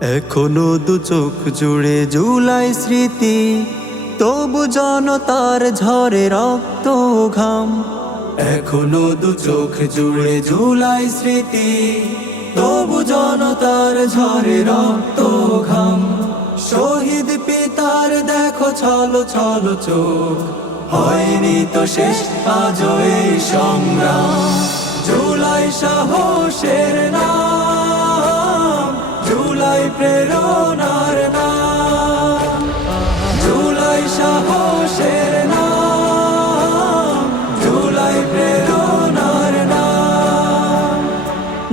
এখনো দু চোখ জুড়ে জুলাই স্মৃতি, তবু জনতার ঝরে রক্ত ঘাম। এখনো দু চোখ জুড়ে জুলাই স্মৃতি, তবু জনতার ঝরে রক্ত ঘাম। শহীদ পিতার দেখো ছলো ছলো চোখ, হয়নি তো শেষ আজও এই সংগ্রাম। জুলাই সাহসের নাম, জুলাই প্রেরণার নাম, জুলাই সাহসের নাম, জুলাই প্রেরণার নাম।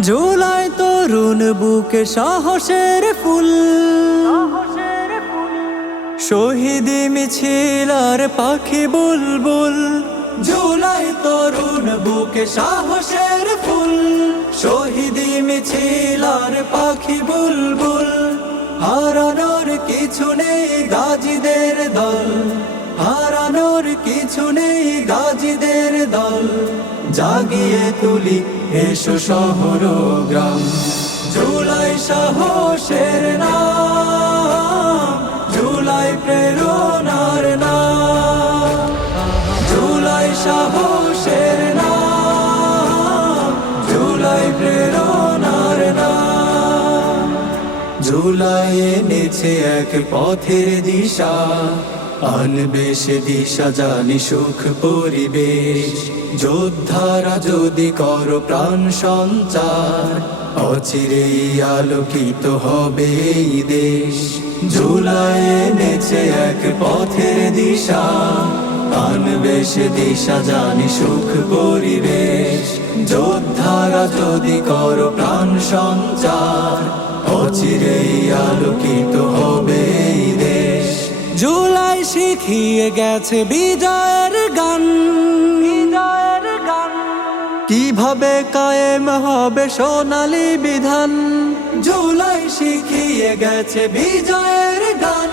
জুলাই তরুণ বুকে সাহসের ফুল, শহীদি মিছিল আর পাখি বুলবুল। জুলাই তরুণ বুকে সাহসের ফুল, শহীদি মিছিল আর পাখি বুলবুল। হারানোর কিছু নেই গাজীদের দল, হারানোর কিছু নেই গাজীদের দল। জাগিয়ে তুলি এসো শহর গ্রাম, জুলাই সাহসের নাম, জুলাই প্রেরণার নাম, জুলাই সাহসের নাম, জুলাই প্রেরণার নাম। জুলাই এনেছে এক পথের দিশা, আনবে সে দিশা জানি সুখ পরিবেশ। যোদ্ধারা যদি করো প্রাণ সঞ্চার, অচিরেই আলোকিত হবে এই দেশ। জুলাই এনেছে এক পথের দিশা, আনবে সে দিশা জানি সুখ পরিবেশ। যোদ্ধারা যদি করো প্রাণ সঞ্চার, অচিরেই আলোকিত হবে এই দেশ। জুলাই শিখিয়ে গেছে বিজয়ের গান, বিজয়ের গান। কিভাবে কায়েম হবে সোনালী বিধান। জুলাই শিখিয়ে গেছে বিজয়ের গান,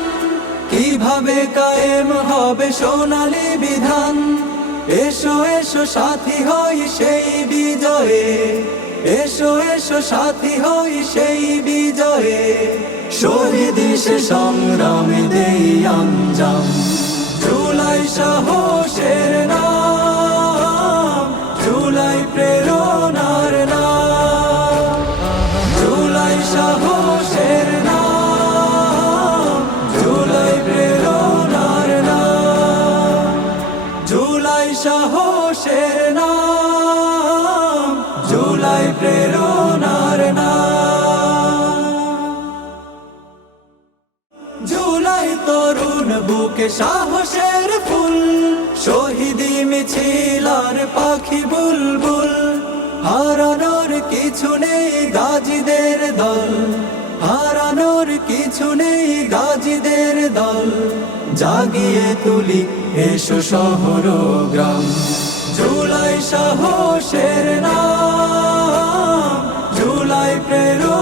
কিভাবে কায়েম হবে সোনালী বিধান। এসো এসো সাথী হই সেই বিজয়ে, এসো এসো সাথী হই সেই বিজয়ে। শহীদ সে সংগ্রামে দেই আঞ্জাম। জুলাই সাহসের নাম, জুলাই প্রেরণার নাম, জুলাই সাহসের নাম, জুলাই প্রেরণার নাম, জুলাই সাহসের নাম, জুলাই প্রেরণার নাম। জুলাই তরুণ বুকে সাহসের ফুল, শহীদি মিছিল আর পাখি বুলবুল। হারানোর কিছু নেই গাজীদের দল, হারানোর কিছু নেই গাজীদের দল। জাগিয়ে তুলি এসো শহর গ্রাম, জুলাই সাহসের নাম, জুলাই প্রেরণার